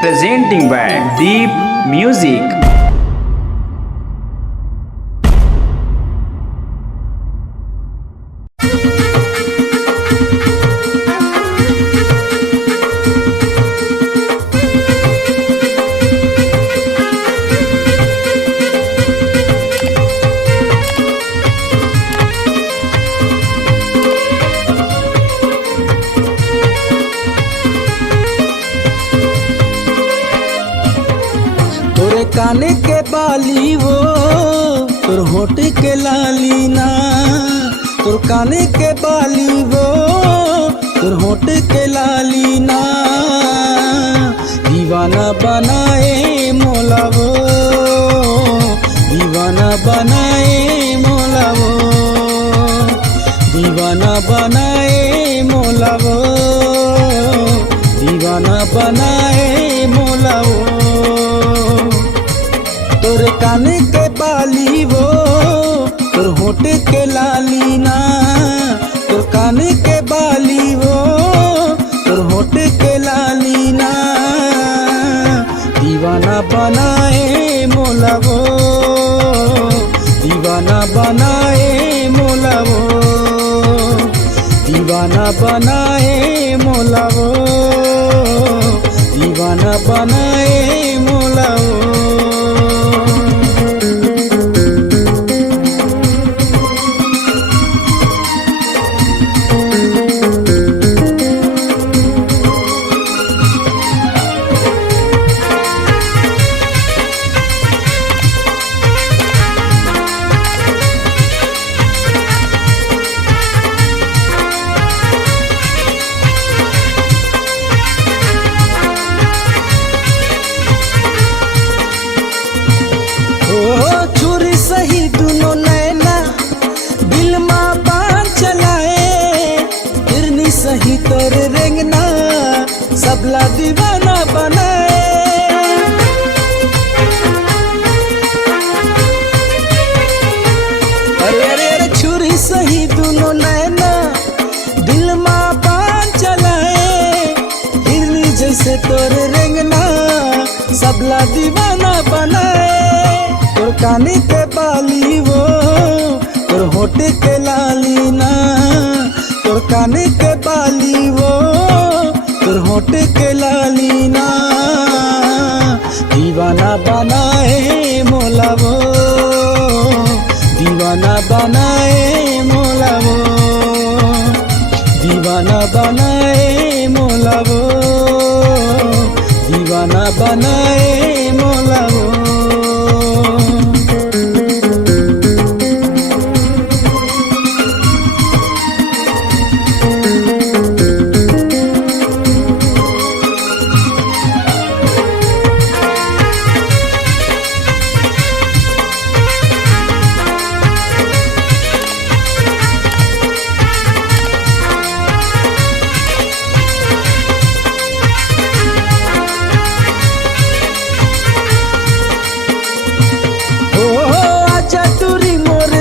presenting by Deep Music. तोरे काने के बाली वो तोर होठ के लाली ना, तोर काने के बाली वो तोर होठ के लाली ना, दीवाना बनाए मोला वो, दीवाना बनाए मोला वो, दीवाना बनाए मोला वो, दीवाना बनाए मोला वो। तोर काने के बाली वो तोर होठ के लाली ना, तोर काने के बाली वो तोर होठ के लाली ना, दीवाना बनाए मोला वो, दीवाना बनाए मोला वो, दीवाना बनाए मोला वो, दीवाना बनाए मोला वो। छुरी सही दुनो नैना दिल माँ बाण चलाए, हिरनी सही तोर रेंगना सबला दीवाना बनाए। अरे अरे अरे छुरी सही दुनो नैना दिल माँ बाण चलाए, हिरनी जैसे तोर रेंगना सबला दीवाना बनाए। तोर काने के बाली वो तोर होठ के लाली ना, तोर काने के बाली वो तोर होठ के लाली ना, दीवाना बनाए मोला वो, दीवाना बनाए मोला वो, दीवाना बनाए मोला वो, दीवाना बनाए मोला वो।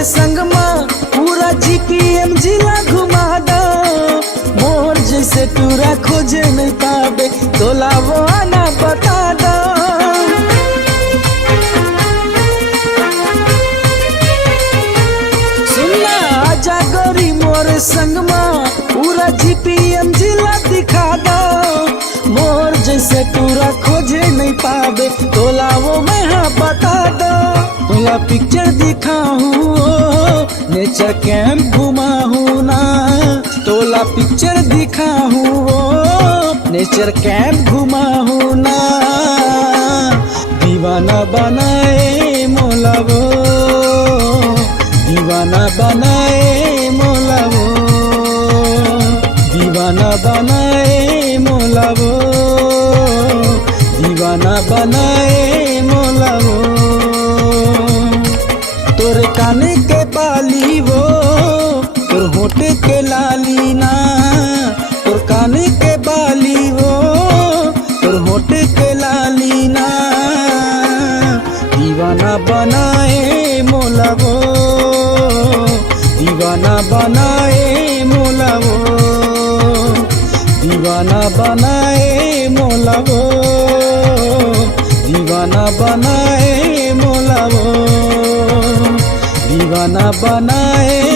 संगमा पूरा जीपीएम जिला घुमा दो, मोर जैसे टूरा खोजे नहीं पाबे तोला वो आना बता दो। सुनना आजा गोरी मोर संगमा पूरा जीपीएम जिला दिखा दो, मोर जैसे टूरा खोजे नहीं पाबे तोला वो मैं हाँ बता दो। तोला पिक्चर दिखाऊं नेचर कैंप घुमाऊं ना, तोला पिक्चर दिखाऊं नेचर कैंप घुमाऊं ना, दीवाना बनाए मोला वो, दीवाना बनाए मोला वो, दीवाना बनाए मोला वो, दीवाना बनाए मोला वो। तोर काने के बाली वो तोर होठ के लाली ना, तोर काने के बाली वो तोर होठ के लाली ना, दीवाना बनाए मोला वो, दीवाना बनाए मोला वो, दीवाना बनाए मोला वो। दीवाना बनाए मोला वो, दीवाना बनाए